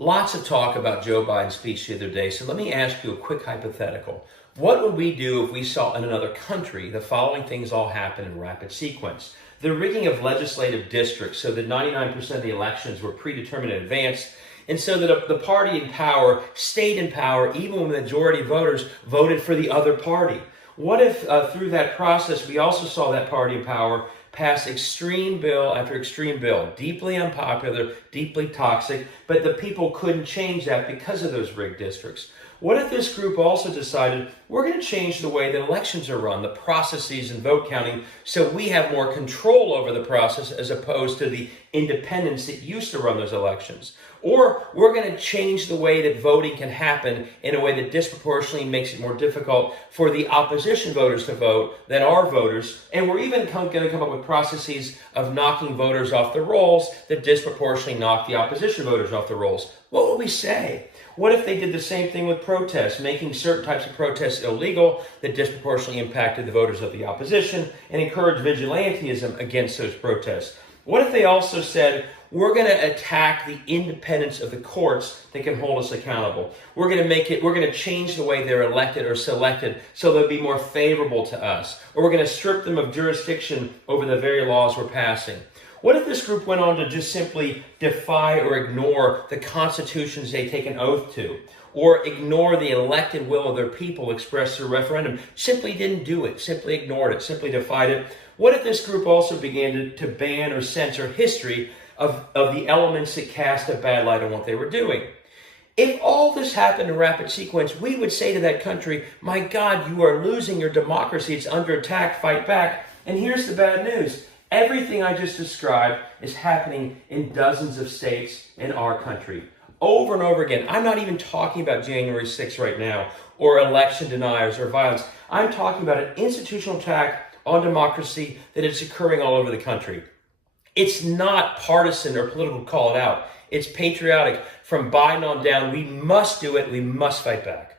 Lots of talk about Joe Biden's speech the other day, so let me ask you a quick hypothetical. What would we do if we saw in another country the following things all happen in rapid sequence? The rigging of legislative districts so that 99% of the elections were predetermined in advance, and so that the party in power stayed in power even when the majority of voters voted for the other party. What if through that process we also saw that party in power pass extreme bill after extreme bill, deeply unpopular, deeply toxic, but the people couldn't change that because of those rigged districts? What if this group also decided we're going to change the way that elections are run, the processes and vote counting, so we have more control over the process as opposed to the independents that used to run those elections? Or we're going to change the way that voting can happen in a way that disproportionately makes it more difficult for the opposition voters to vote than our voters. And we're even going to come up with processes of knocking voters off the rolls that disproportionately knock the opposition voters off the rolls. What would we say? What if they did the same thing with protests, making certain types of protests illegal that disproportionately impacted the voters of the opposition and encouraged vigilantism against those protests? What if they also said, we're going to attack the independence of the courts that can hold us accountable. We're going to change the way they're elected or selected so they'll be more favorable to us. Or we're going to strip them of jurisdiction over the very laws we're passing. What if this group went on to just simply defy or ignore the constitutions they take an oath to, or ignore the elected will of their people expressed through referendum? Simply didn't do it, simply ignored it, simply defied it. What if this group also began to ban or censor history of the elements that cast a bad light on what they were doing? If all this happened in rapid sequence, we would say to that country, my God, you are losing your democracy. It's under attack, fight back. And here's the bad news. Everything I just described is happening in dozens of states in our country. Over and over again. I'm not even talking about January 6th right now, or election deniers or violence. I'm talking about an institutional attack on democracy that is occurring all over the country. It's not partisan or political, call it out. It's patriotic. From Biden on down, we must do it. We must fight back.